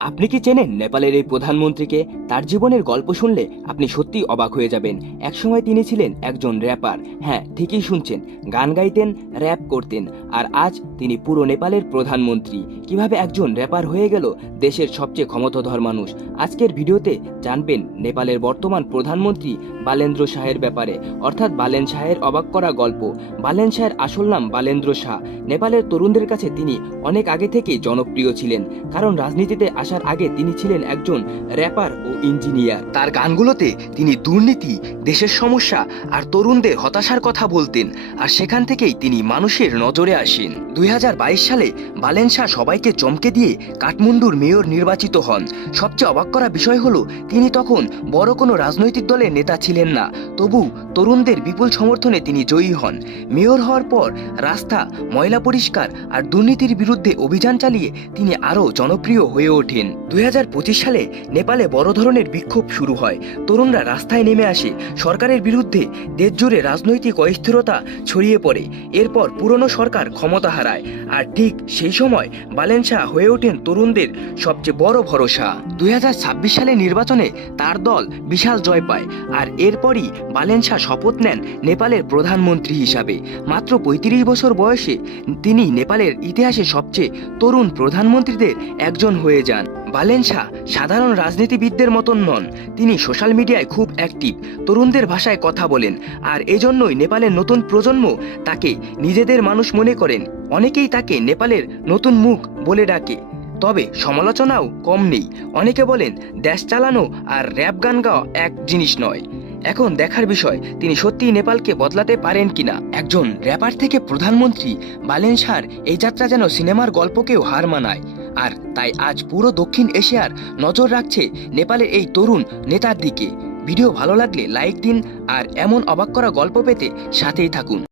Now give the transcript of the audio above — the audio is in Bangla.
আপনি কি চেনেন নেপালের এই প্রধানমন্ত্রীকে? তার জীবনের গল্প শুনলে আপনি সত্যিই অবাক হয়ে যাবেন। একসময় তিনি ছিলেন একজন র্যাপার। হ্যাঁ, ঠিকই শুনছেন, গান গাইতেন, র্যাপ করতেন। আর আজ তিনি পুরো নেপালের প্রধানমন্ত্রী। কিভাবে একজন র্যাপার হয়ে গেল দেশের সবচেয়ে ক্ষমতাধর মানুষ? আজকের ভিডিওতে জানবেন নেপালের বর্তমান প্রধানমন্ত্রী বালেন্দ্র শাহের ব্যাপারে, অর্থাৎ বালেন শাহের অবাক করা গল্প। বালেন শাহের আসল নাম বালেন্দ্র শাহ। নেপালের তরুণদের কাছে তিনি অনেক আগে থেকেই জনপ্রিয় ছিলেন, কারণ রাজনীতিতে আসার আগে তিনি ছিলেন একজন র্যাপার ও ইঞ্জিনিয়ার। তার গানগুলোতে তিনি দুর্নীতি, দেশের সমস্যা আর তরুণদের হতাশার কথা বলতেন, আর সেখান থেকেই তিনি মানুষের নজরে আসেন। 2022 সালে বালেন শাহ সবাইকে চমকে দিয়ে কাঠমান্ডুর মেয়র নির্বাচিত হন। সবচেয়ে অবাক করা বিষয় হলো, তিনি তখন বড় কোনো রাজনৈতিক দলের নেতা ছিলেন না, তবু তরুণদের বিপুল সমর্থনে তিনি জয়ী হন। মেয়র হওয়ার পর রাস্তা, ময়লা পরিষ্কার আর দুর্নীতির বিরুদ্ধে অভিযান চালিয়ে তিনি আরও জনপ্রিয় হয়ে ওঠেন। 2025 সালে নেপালে বড় ধরনের বিক্ষোভ শুরু হয়। তরুণরা রাস্তায় নেমে আসে সরকারের বিরুদ্ধে। দেশজুড়ে রাজনৈতিক অস্থিরতা ছড়িয়ে পড়ে। এরপর পুরনো সরকার ক্ষমতা হারায়, আর ঠিক সেই সময় বালেন শাহ হয়ে ওঠেন তরুণদের সবচেয়ে বড় ভরসা। 2026 সালে নির্বাচনে তার দল বিশাল জয় পায়, আর এরপরই বালেন শাহ শপথ নেন নেপালের প্রধানমন্ত্রী হিসাবে। মাত্র 35 বছর বয়সে তিনি নেপালের ইতিহাসে সবচেয়ে তরুণ প্রধানমন্ত্রীদের একজন হয়ে যান। বালেন শাহ সাধারণ রাজনীতিবিদদের মতন নন, তিনি সোশ্যাল মিডিয়ায় খুব অ্যাক্টিভ, তরুণদের ভাষায় কথা বলেন, আর এজন্যই নেপালের নতুন প্রজন্ম তাকে নিজেদের মানুষ মনে করেন। অনেকেই তাকে নেপালের নতুন মুখ বলে ডাকে। তবে সমালোচনাও কম নেই। অনেকে বলেন দেশ চালানো আর র্যাপ গান গাওয়া এক জিনিস নয়। এখন দেখার বিষয় তিনি সত্যিই নেপালকে বদলাতে পারেন কিনা। একজন র্যাপার থেকে প্রধানমন্ত্রী, বালেন শাহর এই যাত্রা যেন সিনেমার গল্পকেও হার মানায়। আর তাই আজ পুরো দক্ষিণ এশিয়ার নজর রাখছে নেপালের এই তরুণ নেতার দিকে। ভিডিও ভালো লাগলে লাইক দিন, আর এমন অবাক করা গল্প পেতে সাথেই থাকুন।